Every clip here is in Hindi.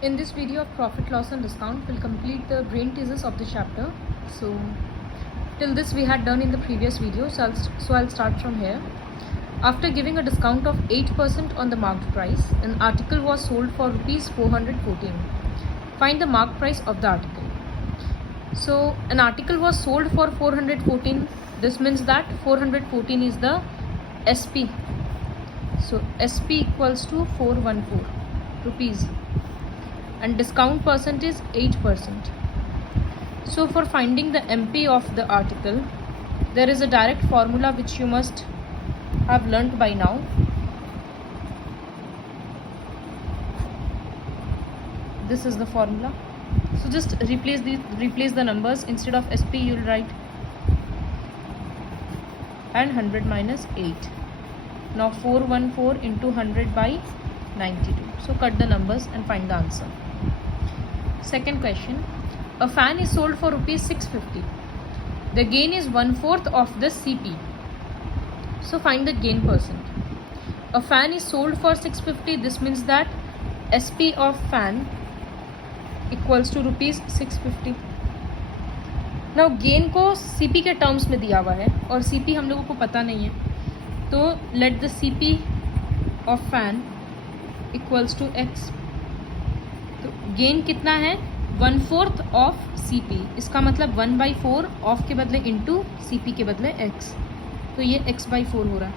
In this video of profit, loss and discount, we'll complete the brain teasers of the chapter. So till this we had done in the previous video, so I'll start from here. After giving a discount of 8% on the marked price, an article was sold for rupees 414. Find the marked price of the article. So an article was sold for 414. This means that 414 is the SP. So SP equals to 414 rupees. And discount percent is 8%. So for finding the MP of the article, there is a direct formula which you must have learnt by now. This is the formula. So just replace the numbers. Instead of SP you will write and 100 minus 8. Now 414 into 100 by 92. So cut the numbers and find the answer. Second question. A fan is sold for rupees 650. The gain is 1/4 of the CP. So find the gain percent. A fan is sold for 650. This means that SP of fan equals to rupees 650. Now gain को CP के टर्म्स में दिया हुआ है और CP हम लोगों को पता नहीं है, तो let the CP of fan equals to X. तो गेन कितना है? 1/4 ऑफ CP. इसका मतलब 1/4 ऑफ के बदले इंटू CP के बदले X. तो ये X/4 हो रहा है.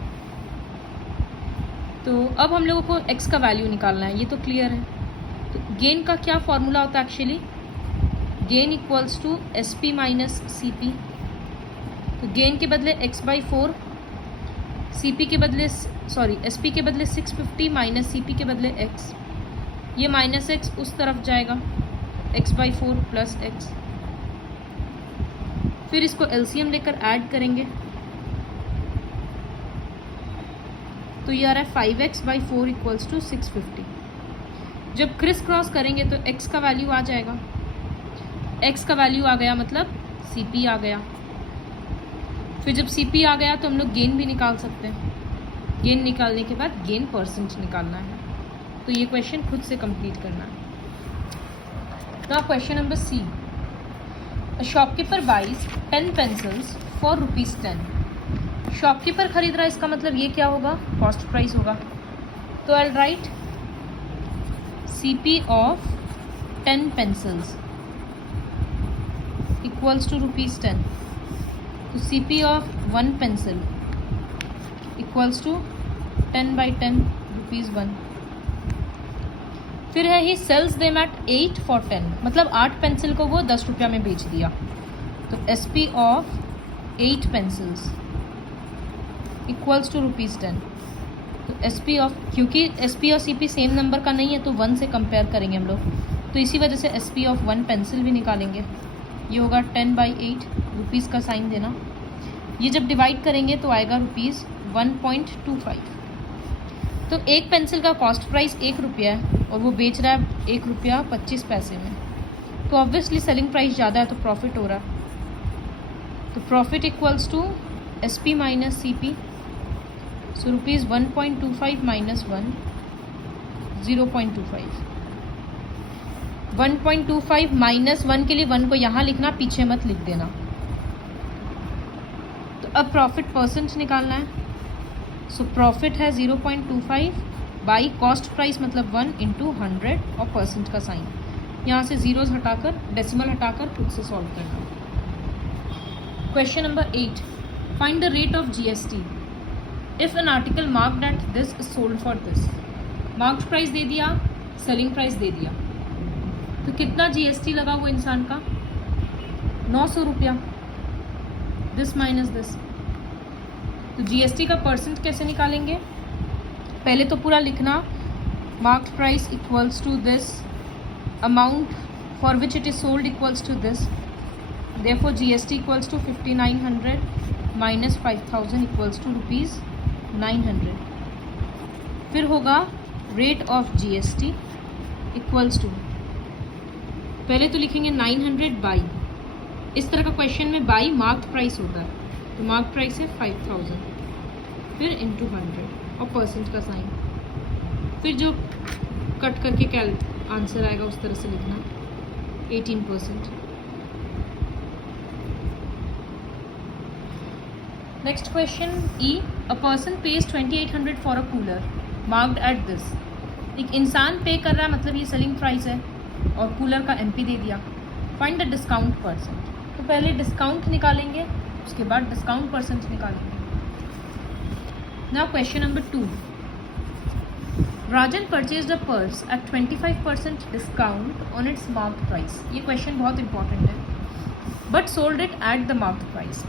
तो अब हम लोगों को X का वैल्यू निकालना है, ये तो क्लियर है. तो गेन का क्या फॉर्मूला होता है actually? Gain equals to SP minus CP. तो गेन के बदले X/4, CP के बदले SP के बदले 650 माइनस CP के बदले X. ये माइनस X उस तरफ जाएगा, X/4 प्लस X. फिर इसको LCM लेकर ऐड करेंगे तो ये आ रहा है 5x/4 इक्वल्स टू 650. जब क्रिस क्रॉस करेंगे तो X का वैल्यू आ जाएगा. X का वैल्यू आ गया मतलब CP आ गया. फिर जब CP आ गया तो हम लोग गेन भी निकाल सकते हैं. गेन निकालने के बाद गेन परसेंट निकालना है. तो ये क्वेश्चन खुद से कंप्लीट करना है. Now question number C. A shopkeeper buys 10 pencils for rupees 10. Shopkeeper खरीद रहा है, इसका मतलब ये क्या होगा? कॉस्ट प्राइस होगा. तो I will write CP of 10 pencils equals to rupees 10. तो CP of 1 pencil equals to 10/10 rupees 1. फिर है he sells them at 8 for 10. मतलब 8 पेंसिल को वो 10 रुपया में बेच दिया. तो SP of 8 pencils equals to rupees 10. तो SP ऑफ, क्योंकि SP और CP सेम नंबर का नहीं है तो 1 से कंपेयर करेंगे हम लोग, तो इसी वजह से SP ऑफ 1 पेंसिल भी निकालेंगे. ये होगा 10/8, रुपीज़ का साइन देना. ये जब डिवाइड करेंगे तो आएगा रुपीज़ 1.25. तो एक पेंसिल का कॉस्ट प्राइस 1 रुपया है और वो बेच रहा है 1 रुपया 25 पैसे में. तो ऑब्वियसली सेलिंग प्राइस ज़्यादा है तो प्रॉफिट हो रहा है. तो profit equals to SP minus CP. So rupees 1.25 minus 1 0.25. 1.25 minus 1 के लिए 1 को यहाँ लिखना, पीछे मत लिख देना. तो अब प्रॉफिट परसेंट निकालना है. सो प्रॉफिट है 0.25 बाई कॉस्ट प्राइस मतलब 1 इंटू 100 और परसेंट का साइन. यहाँ से जीरोज हटाकर, डेसिमल हटाकर खुद से सॉल्व करना. Question number 8. Find the rate of GST if an article marked at this is sold for this. Marked price दे दिया, सेलिंग प्राइस दे दिया, तो कितना GST लगा वो इंसान का? 900 रुपया. This minus this. तो GST का परसेंट कैसे निकालेंगे? पहले तो पूरा लिखना, marked price equals to this, amount for which it is sold equals to this. Therefore GST equals to 5900 minus 5000 equals to rupees 900. फिर होगा rate of GST equals to, पहले तो लिखेंगे 900 बाई, इस तरह का क्वेश्चन में बाई मार्क्ड प्राइस होता है, तो मार्क्ड प्राइस है 5000, फिर इंटू 100 और परसेंट का साइन. फिर जो कट करके आंसर आएगा उस तरह से लिखना 18%। Next question E, a person page 2800 for a cooler marked at this. एक इंसान पे कर रहा है, मतलब ये सेलिंग प्राइस है, और कूलर का एमपी दे दिया। Find the discount percent. तो पहले डिस्काउंट निकालेंगे, उसके बाद डिस्काउंट परसेंट निकालेंगे। Now question number 2, Rajan purchased a purse at 25% discount on its marked price. ये क्वेश्चन बहुत इंपॉर्टेंट है। But sold it at the marked price.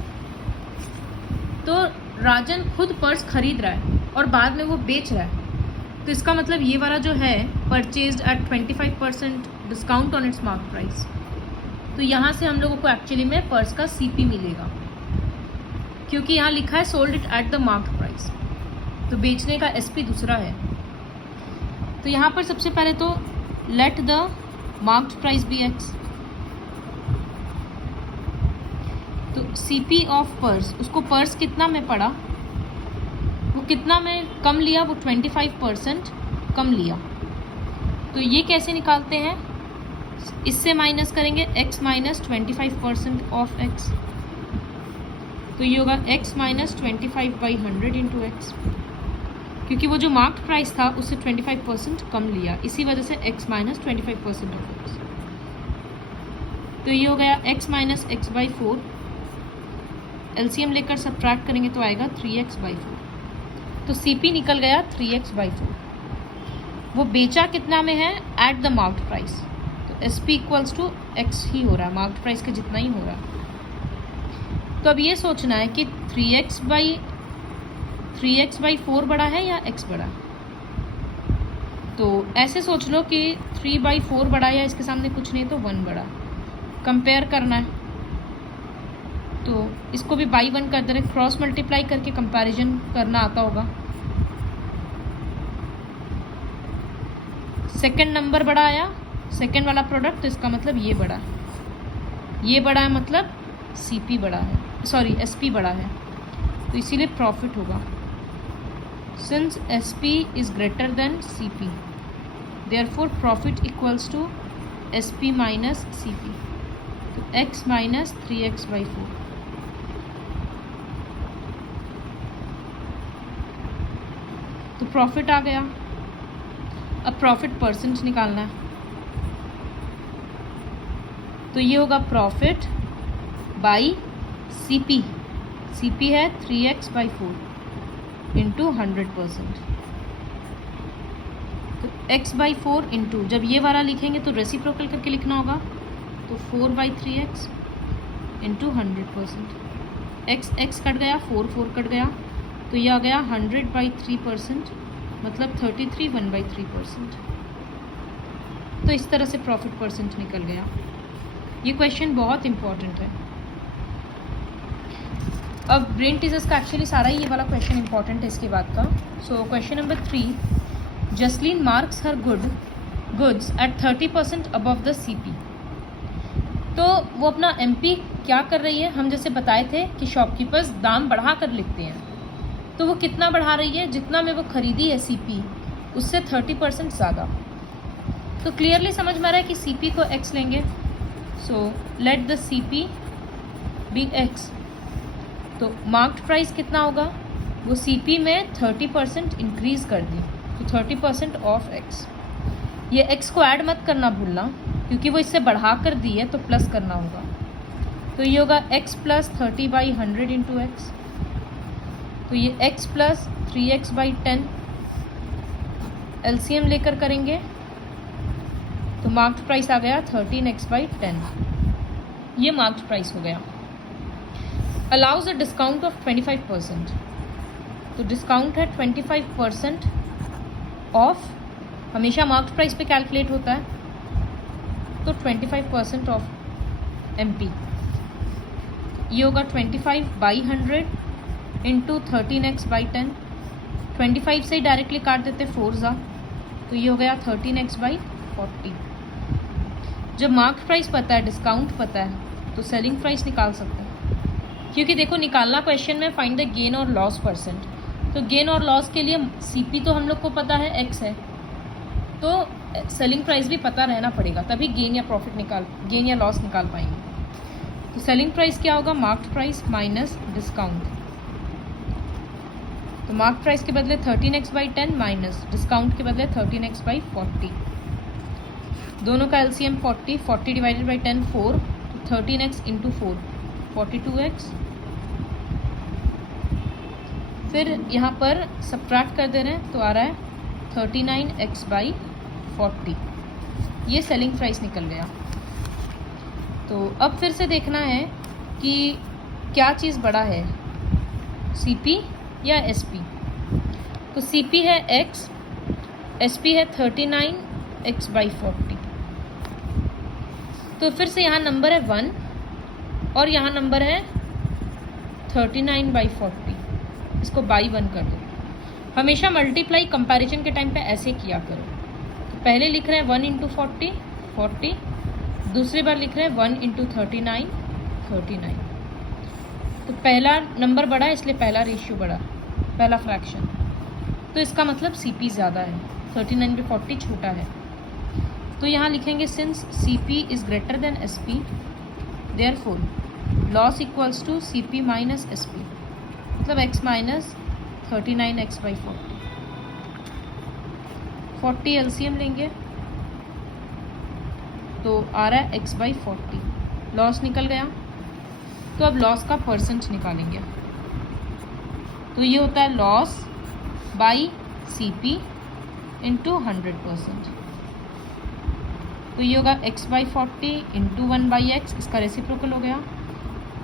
तो राजन खुद पर्स खरीद रहा है और बाद में वो बेच रहा है, तो इसका मतलब ये वाला जो है purchased at 25% discount on its marked price, तो यहाँ से हम लोगों को एक्चुअली में पर्स का सीपी मिलेगा, क्योंकि यहाँ लिखा है sold it at the marked price, तो बेचने का एसपी दूसरा है। तो यहाँ पर सबसे पहले तो let the marked price be x. तो सीपी ऑफ पर्स, उसको पर्स कितना में पड़ा, वो कितना में कम लिया, वो 25% कम लिया। तो ये कैसे निकालते हैं, इससे माइनस करेंगे x माइनस 25% ऑफ x, तो ये होगा x माइनस 25/100 इंटू एक्स, क्योंकि वो जो मार्क्ड प्राइस था उससे 25% कम लिया, इसी वजह से x माइनस 25% ऑफ x। तो ये हो गया x माइनस x/4, एलसीएम लेकर सब्ट्रैक्ट करेंगे तो आएगा 3x/4। तो सीपी निकल गया 3x/4। वो बेचा कितना में है, एट द मार्क्ड प्राइस, तो एसपी इक्वल्स टू एक्स ही हो रहा है, मार्क्ड प्राइस का जितना ही हो रहा है। तो अब ये सोचना है कि 3x/4 बड़ा है या x बड़ा है। तो ऐसे सोच लो कि 3/4 बड़ा है, या इसके सामने कुछ नहीं तो 1 बड़ा। कंपेयर करना है तो इसको भी बाई 1 कर दे रहे, क्रॉस मल्टीप्लाई करके कंपैरिजन करना आता होगा। सेकंड नंबर बड़ा आया, सेकंड वाला प्रोडक्ट, तो इसका मतलब ये बड़ा है, ये बड़ा है मतलब सीपी बड़ा है, सॉरी एसपी बड़ा है, तो इसीलिए प्रॉफिट होगा। Since SP is greater than CP, therefore profit equals to SP minus CP, तो x माइनस 3x/4। तो प्रॉफिट आ गया। अब प्रॉफिट परसेंट निकालना है, तो ये होगा प्रॉफिट बाई सीपी। सीपी है 3x/4 इंटू 100%। तो x/4 इंटू, जब ये वाला लिखेंगे तो रेसिप्रोकल करके लिखना होगा, तो 4/3x इंटू 100%। x कट गया, 4 कट गया, तो ये आ गया 100/3%, मतलब 33 1/3%। तो इस तरह से प्रॉफिट परसेंट निकल गया। ये क्वेश्चन बहुत इंपॉर्टेंट है। अब ब्रेन टीजर्स का एक्चुअली सारा ही ये वाला क्वेश्चन इंपॉर्टेंट है इसके बाद का। So question number 3, Jasleen marks her goods at 30% above the CP. तो वो अपना एमपी क्या कर रही है, हम जैसे बताए थे कि शॉपकीपर्स दाम बढ़ा कर लिखते हैं, तो वो कितना बढ़ा रही है, जितना में वो खरीदी है सीपी उससे 30% ज़्यादा। तो क्लियरली समझ में आ रहा है कि सीपी को x लेंगे, so let the CP be x। तो मार्क्ड प्राइस कितना होगा, वो सीपी में 30% इंक्रीज़ कर दी, तो 30% ऑफ x। ये x को ऐड मत करना भूलना, क्योंकि वो इससे बढ़ा कर दी है तो प्लस करना होगा। तो ये होगा x प्लस 30/100 इंटू एक्स, तो ये x प्लस 3x/10 एलसीएम लेकर करेंगे तो मार्क्ड प्राइस आ गया 13x/10। ये मार्क्ड प्राइस हो गया। अलाउज अ डिस्काउंट ऑफ 25%, तो डिस्काउंट है 25% ऑफ, हमेशा मार्क्ड प्राइस पे कैलकुलेट होता है, तो 25% ऑफ एमपी। ये होगा 25/100 इंटू 13x/10। 25 से ही डायरेक्टली काट देते 4 ज़ा, तो ये हो गया 13x/40। जब मार्क्ड प्राइस पता है, डिस्काउंट पता है, तो सेलिंग प्राइस निकाल सकते हैं, क्योंकि देखो निकालना क्वेश्चन में फाइंड द गेन और लॉस परसेंट। तो गेन और लॉस के लिए सीपी तो हम लोग को पता है x है, तो सेलिंग प्राइस भी पता रहना पड़ेगा, तभी गेन या लॉस निकाल पाएंगे। तो सेलिंग प्राइस क्या होगा, मार्क्ड प्राइस माइनस डिस्काउंट। तो मार्क्ड प्राइस के बदले 13x/10 माइनस डिस्काउंट के बदले 13x/40। दोनों का एलसीएम 40, 40 डिवाइडेड बाई 10 4, तो 13x इंटू 4 42x। फिर यहाँ पर सब्ट्रैक्ट कर दे रहे हैं तो आ रहा है 39x/40। ये सेलिंग प्राइस निकल गया। तो अब फिर से देखना है कि क्या चीज़ बड़ा है, सीपी या एसपी। तो सीपी है x, एसपी है 39x/40। तो फिर से यहाँ नंबर है 1 और यहाँ नंबर है 39/40। इसको बाई 1 कर दो। हमेशा मल्टीप्लाई कंपैरिजन के टाइम पे ऐसे किया करो। तो पहले लिख रहे हैं 1 इंटू 40 40, दूसरी बार लिख रहे हैं 1 इंटू 39 39। तो पहला नंबर बड़ा है इसलिए पहला रेशियो बड़ा, पहला फ्रैक्शन। तो इसका मतलब सीपी ज़्यादा है, 39/40 छोटा है। तो यहाँ लिखेंगे since CP is greater than SP therefore loss equals to CP minus SP, मतलब x माइनस 39x/40। 40 एलसीएम लेंगे तो आ रहा है x/40। लॉस निकल गया। तो अब लॉस का परसेंट निकालेंगे। तो ये होता है लॉस बाई सीपी इंटू 100%। तो ये होगा x/40 इंटू 1/x, इसका रेसिप्रोकल हो गया,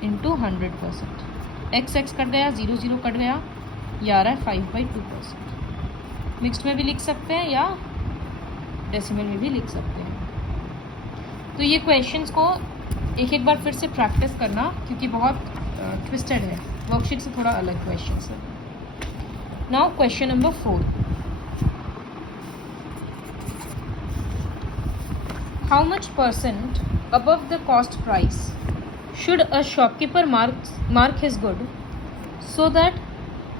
इंटू 100%। x कट गया, 0 0 कट गया, ये आ रहा है 5/2%। मिक्स्ड में भी लिख सकते हैं या डेसिमल में भी लिख सकते हैं। तो ये क्वेश्चंस को एक बार फिर से प्रैक्टिस करना, क्योंकि बहुत ट्विस्टेड है, वर्कशीट से थोड़ा अलग क्वेश्चंस है। Now question number 4। How much percent above the cost price should a shopkeeper mark his good so that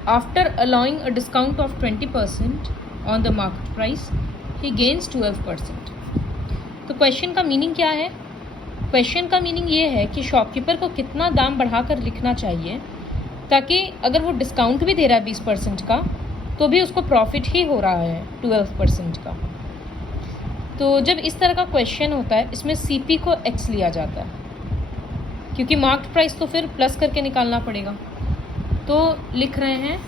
after allowing a discount of 20% on the market price he gains 12%। तो क्वेश्चन का मीनिंग क्या है? क्वेश्चन का मीनिंग ये है कि शॉपकीपर को कितना दाम बढ़ाकर लिखना चाहिए ताकि अगर वो डिस्काउंट भी दे रहा है 20% का तो भी उसको प्रॉफिट ही हो रहा है 12% का। तो जब इस तरह का क्वेश्चन होता है इसमें सीपी को एक्स लिया जाता है, क्योंकि मार्क्ड प्राइस तो फिर प्लस करके निकालना पड़ेगा। तो लिख रहे हैं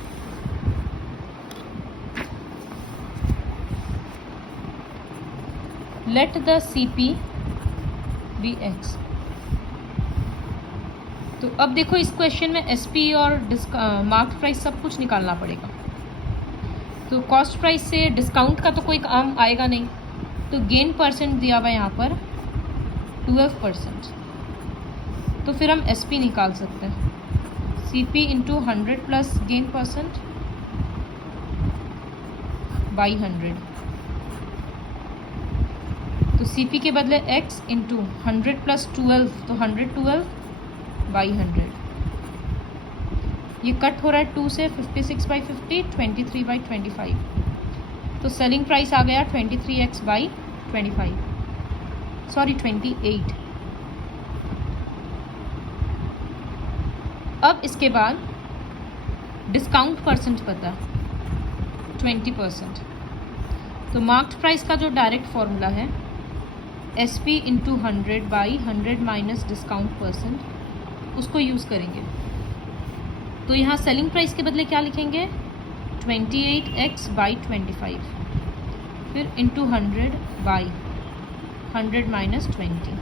let the CP be x. तो अब देखो इस क्वेश्चन में एसपी और मार्क्ड प्राइस सब कुछ निकालना पड़ेगा। तो कॉस्ट प्राइस से डिस्काउंट का तो कोई काम आएगा नहीं, तो गेन परसेंट दिया हुआ है यहाँ पर 12%। तो फिर हम एसपी निकाल सकते हैं, CP into 100 plus gain percent by 100। तो सीपी के बदले x इंटू 100 प्लस 12, तो 112 बाई 100। ये कट हो रहा है 2 से, 56/50 23/25। तो सेलिंग प्राइस आ गया 23x/25, सॉरी 28। अब इसके बाद डिस्काउंट परसेंट पता 20%। तो मार्क्ड प्राइस का जो डायरेक्ट फॉर्मूला है SP into 100/100 minus discount percent, उसको यूज़ करेंगे। तो यहाँ सेलिंग प्राइस के बदले क्या लिखेंगे 28x/25, फिर इंटू 100/100 माइनस 20।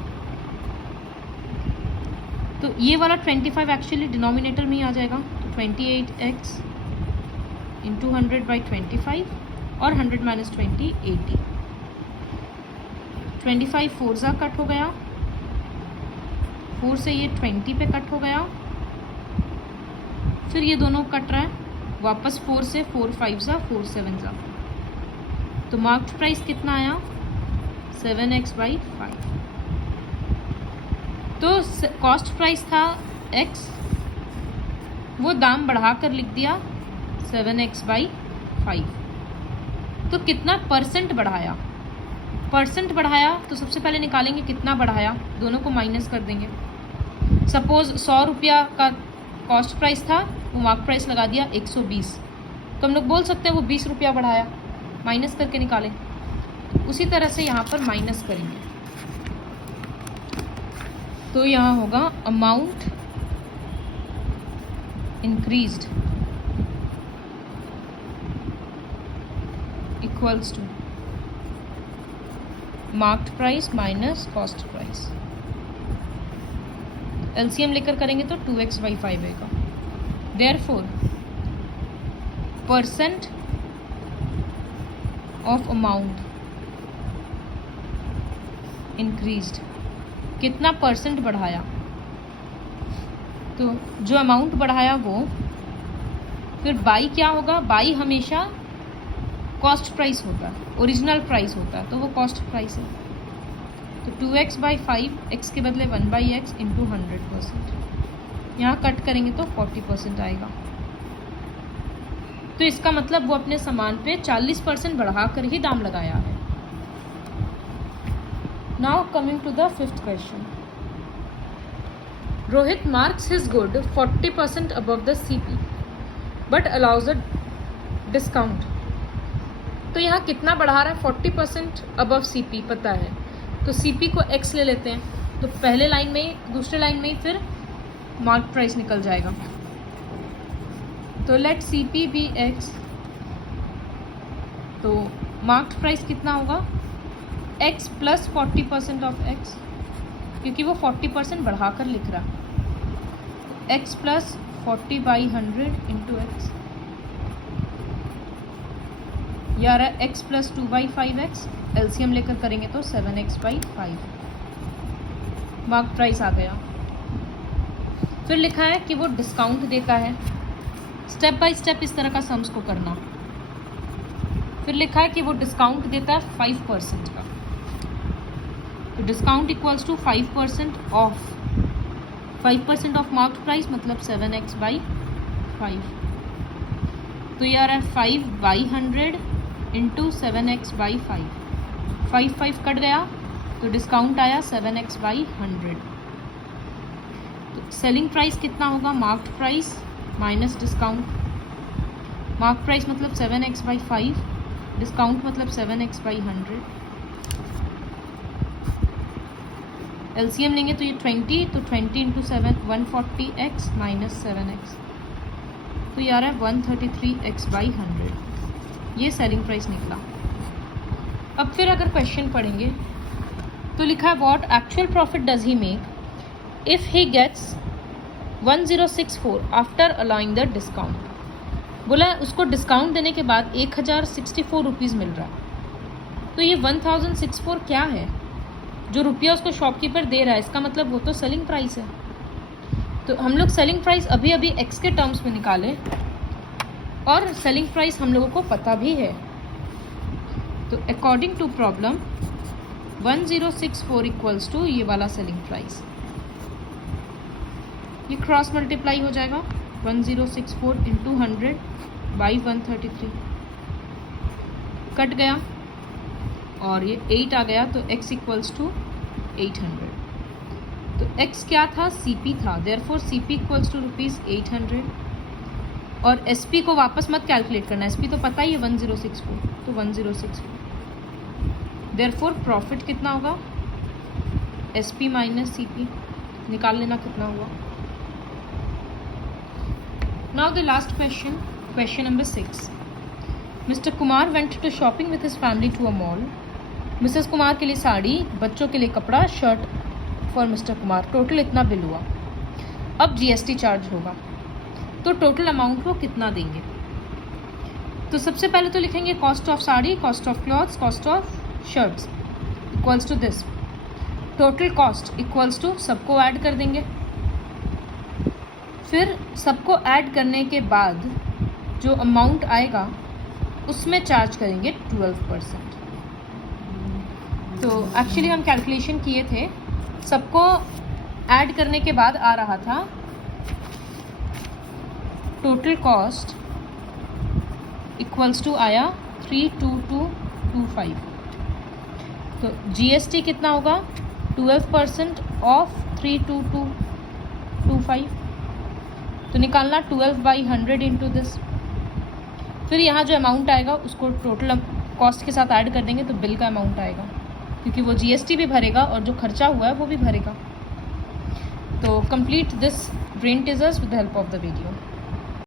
तो ये वाला 25 एक्चुअली डिनोमिनेटर में ही आ जाएगा। तो 28x इंटू 100/25 और 100 माइनस 20 80। 25 4 ज़ा कट हो गया, 4 से ये 20 पे कट हो गया, फिर ये दोनों कट रहा है वापस 4 से, 4 5 ज़ा 4 7 ज़ा। तो मार्क्ड प्राइस कितना आया 7x/5। तो कॉस्ट प्राइस था x, वो दाम बढ़ाकर लिख दिया 7x/5। तो कितना परसेंट बढ़ाया परसेंट बढ़ाया तो सबसे पहले निकालेंगे कितना बढ़ाया, दोनों को माइनस कर देंगे। सपोज 100 रुपया का कॉस्ट प्राइस था, वो मार्क प्राइस लगा दिया 120, तो हम लोग बोल सकते हैं वो 20 रुपया बढ़ाया, माइनस करके निकालें। उसी तरह से यहाँ पर माइनस करेंगे, तो यहाँ होगा amount increased equals to marked price minus cost price. LCM लेकर करेंगे तो 2x/5 आएगा। Therefore percent of amount increased, कितना परसेंट बढ़ाया, तो जो अमाउंट बढ़ाया वो, फिर बाई क्या होगा, बाई हमेशा कॉस्ट प्राइस होता है, ओरिजिनल प्राइस होता है, तो वो कॉस्ट प्राइस है। तो 2x/5, x के बदले 1/x इंटू 100%, यहाँ कट करेंगे तो 40% आएगा। तो इसका मतलब वो अपने सामान पे 40% बढ़ाकर ही दाम लगाया है। Now coming to the 5th question. Rohit marks his good 40% above the CP but allows a discount. तो यहाँ कितना बढ़ा रहा है, 40% अबव CP पता है, तो CP को x ले लेते हैं, तो पहले लाइन में ही, दूसरे लाइन में ही फिर मार्क प्राइस निकल जाएगा। तो लेट CP बी x, तो मार्क्ड प्राइस कितना होगा, x प्लस 40% ऑफ x, क्योंकि वो 40% बढ़ाकर लिख रहा, x प्लस 40/100 इंटू एक्स, या रहा x प्लस 2/5x, एलसीएम लेकर करेंगे तो 7x/5, मार्क प्राइस आ गया। फिर लिखा है कि वो डिस्काउंट देता है, स्टेप बाय स्टेप इस तरह का सम्स को करना। फिर लिखा है कि वो डिस्काउंट देता है 5% का, तो discount equals to 5% off, 5% off mark price मतलब 7x/5, तो ये आ रहा है 5/100 इंटू 7x/5, 5 कट गया तो डिस्काउंट आया 7x/100। तो सेलिंग प्राइस कितना होगा, marked price minus discount, mark price मतलब 7x/5, डिस्काउंट मतलब 7x/100। एलसीएम लेंगे तो ये 20, तो 20 इंटू 7 140x माइनस 7x, तो ये आ रहा है 133x/100, ये सेलिंग प्राइस निकला। अब फिर अगर क्वेश्चन पढ़ेंगे तो लिखा है what actual profit does he make if he gets 1064 after allowing the discount. बोला उसको डिस्काउंट देने के बाद 1064 रुपीज़ मिल रहा है, तो ये 1064 क्या है, जो रुपया उसको शॉपकीपर दे रहा है, इसका मतलब वो तो सेलिंग प्राइस है। तो हम लोग सेलिंग प्राइस अभी अभी एक्स के टर्म्स में निकालें, और सेलिंग प्राइस हम लोगों को पता भी है। तो according to problem 1064 equals to ये वाला सेलिंग प्राइस, ये क्रॉस मल्टीप्लाई हो जाएगा 1064 इंटू 100 बाई 133, कट गया और ये 8 आ गया, तो x इक्वल्स टू 800। तो x क्या था, CP था, देयरफॉर CP इक्वल्स टू ₹800। और SP को वापस मत कैलकुलेट करना, SP तो पता ही है 1064, तो 1064। देयरफॉर प्रॉफिट कितना होगा, SP माइनस CP, निकाल लेना कितना हुआ। Now the last question, question number 6। Mister Kumar went to shopping with his family to a mall. Mrs Kumar के लिए साड़ी, बच्चों के लिए कपड़ा, shirt for mister Kumar, total इतना बिल हुआ। अब GST चार्ज होगा, तो टोटल अमाउंट वो कितना देंगे। तो सबसे पहले तो लिखेंगे cost of sari, cost of clothes, cost of shirts equals to this, total cost equals to सबको ऐड कर देंगे। फिर सबको ऐड करने के बाद जो अमाउंट आएगा उसमें चार्ज करेंगे 12%। तो एक्चुअली हम कैलकुलेशन किए थे, सबको ऐड करने के बाद आ रहा था टोटल कॉस्ट इक्वल्स टू आया 32225। तो GST कितना होगा 12% ऑफ 32225, तो निकालना 12/100 इंटू दिस। फिर यहाँ जो अमाउंट आएगा उसको टोटल कॉस्ट के साथ ऐड कर देंगे तो बिल का अमाउंट आएगा, क्योंकि वो GST भी भरेगा और जो खर्चा हुआ है वो भी भरेगा। तो complete this brain teasers with the help of the video.